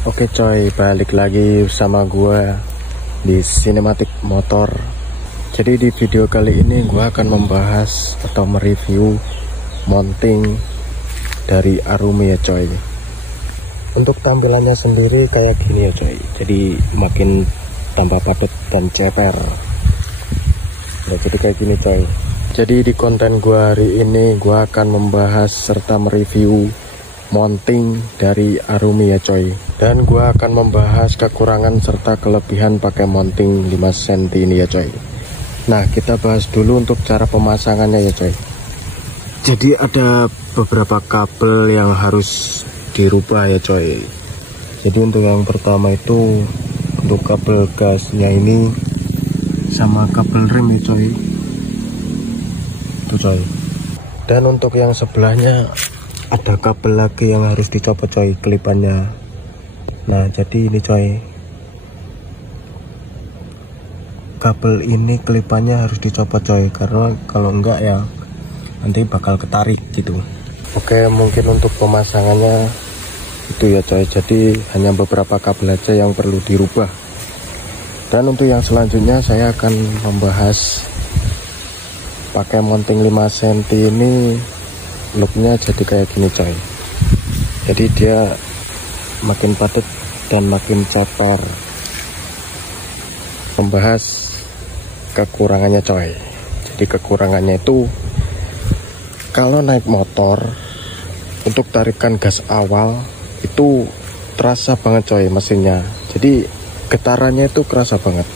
Oke coy, balik lagi sama gue di Sinematik Motor. Jadi di video kali ini gue akan membahas atau mereview mounting dari Arumi ya coy. Untuk tampilannya sendiri kayak gini ya coy. Jadi makin tambah padat dan ceper. Nah, jadi kayak gini coy. Jadi di konten gue hari ini gue akan membahas serta mereview mounting dari Arumi ya coy. Dan gue akan membahas kekurangan serta kelebihan pakai mounting 5 cm ini ya coy. Nah, kita bahas dulu untuk cara pemasangannya ya coy. Jadi ada beberapa kabel yang harus dirubah ya coy. Jadi untuk yang pertama itu untuk kabel gasnya ini sama kabel rem ya coy. Itu coy. Dan untuk yang sebelahnya ada kabel lagi yang harus dicopot coy, kelipannya. Nah, jadi ini coy, kabel ini kelipannya harus dicopot coy, karena kalau enggak ya nanti bakal ketarik gitu. Oke, mungkin untuk pemasangannya itu ya coy. Jadi hanya beberapa kabel aja yang perlu dirubah. Dan untuk yang selanjutnya saya akan membahas pakai mounting 5 cm ini. Looknya jadi kayak gini coy. Jadi dia makin padat dan makin ceper. Membahas kekurangannya coy. Jadi kekurangannya itu kalau naik motor untuk tarikan gas awal itu terasa banget coy mesinnya. Jadi getarannya itu kerasa banget.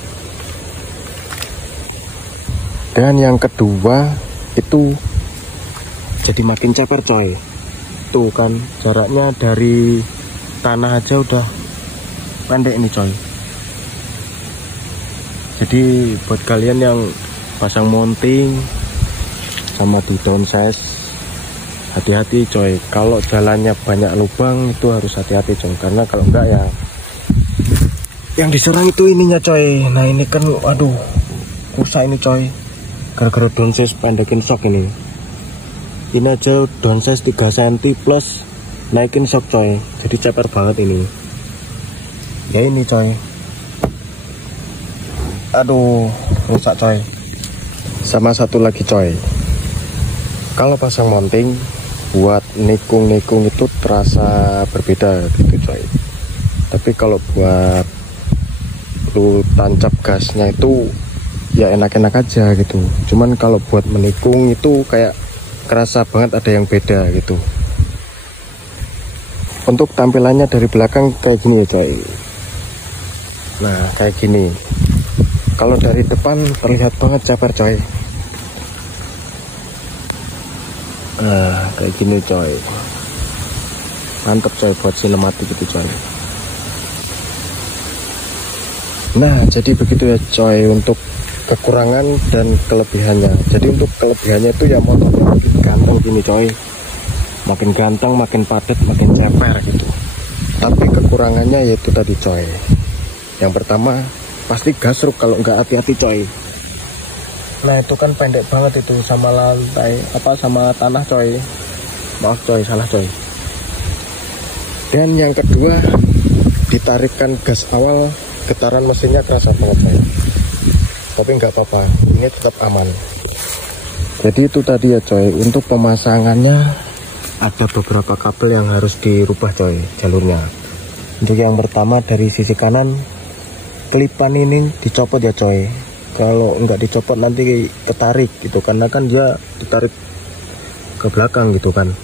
Dan yang kedua itu jadi makin ceper coy. Tuh kan jaraknya dari tanah aja udah pendek nih coy. Jadi buat kalian yang pasang mounting sama di downsize, hati-hati coy. Kalau jalannya banyak lubang itu harus hati-hati coy, karena kalau enggak ya yang diserang itu ininya coy. Nah ini kan aduh rusak ini coy, gara-gara downsize pendekin shock ini. Ini aja downsize 3 cm plus naikin shock coy. Jadi ceper banget ini. Ya ini coy. Aduh, rusak coy. Sama satu lagi coy. Kalau pasang mounting buat nikung-nikung itu terasa berbeda gitu coy. Tapi kalau buat lu tancap gasnya itu ya enak-enak aja gitu. Cuman kalau buat menikung itu kayak kerasa banget ada yang beda gitu. Untuk tampilannya dari belakang kayak gini ya coy. Nah kayak gini. Kalau dari depan terlihat banget ceper coy. Nah kayak gini coy. Mantep coy buat sinematik itu coy. Nah jadi begitu ya coy untuk kekurangan dan kelebihannya. Jadi untuk kelebihannya itu ya motornya makin ganteng gini coy. Makin ganteng, makin padat, makin ceper gitu. Tapi kekurangannya yaitu tadi coy. Yang pertama pasti gasruk kalau nggak hati-hati coy. Nah itu kan pendek banget itu sama lantai sama tanah coy. Maaf coy, salah coy. Dan yang kedua, ditarikan gas awal getaran mesinnya kerasa banget coy. Tapi nggak apa-apa, ini tetap aman. Jadi itu tadi ya coy. Untuk pemasangannya ada beberapa kabel yang harus dirubah coy jalurnya. Untuk yang pertama dari sisi kanan, kelipan ini dicopot ya coy. Kalau nggak dicopot nanti ketarik gitu, karena kan dia ditarik ke belakang gitu kan.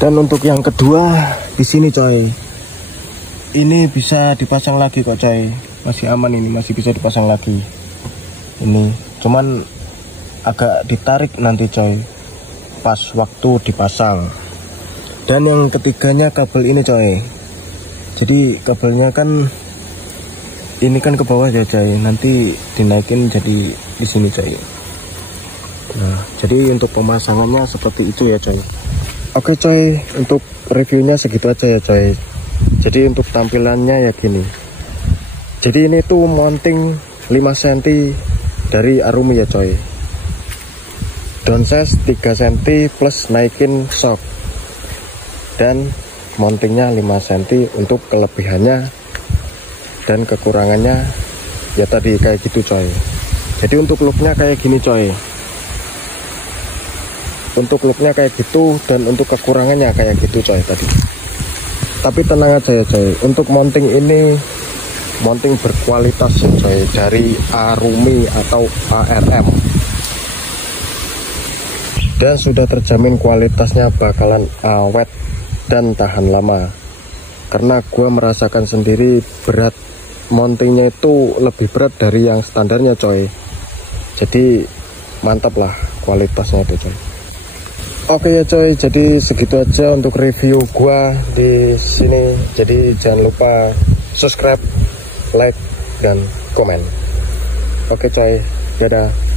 Dan untuk yang kedua di sini coy, ini bisa dipasang lagi kok coy. Masih aman ini, masih bisa dipasang lagi. Ini cuman agak ditarik nanti coy pas waktu dipasang. Dan yang ketiganya kabel ini coy. Jadi kabelnya kan ini kan ke bawah ya coy, nanti dinaikin jadi di sini coy. Nah jadi untuk pemasangannya seperti itu ya coy. Oke coy, untuk reviewnya segitu aja ya coy. Jadi untuk tampilannya ya gini. Jadi ini tuh mounting 5 cm dari Arumi ya coy. Downsize 3 cm plus naikin shock. Dan mountingnya 5 cm. Untuk kelebihannya dan kekurangannya ya tadi kayak gitu coy. Jadi untuk looknya kayak gini coy, untuk looknya kayak gitu, dan untuk kekurangannya kayak gitu coy tadi. Tapi tenang aja ya coy, untuk mounting ini mounting berkualitas ya coy, dari Arumi atau ARM, dan sudah terjamin kualitasnya bakalan awet dan tahan lama. Karena gue merasakan sendiri berat mountingnya itu lebih berat dari yang standarnya coy. Jadi mantap lah kualitasnya itu coy. Oke ya coy, jadi segitu aja untuk review gua di sini. Jadi jangan lupa subscribe, like, dan komen. Oke coy, dadah.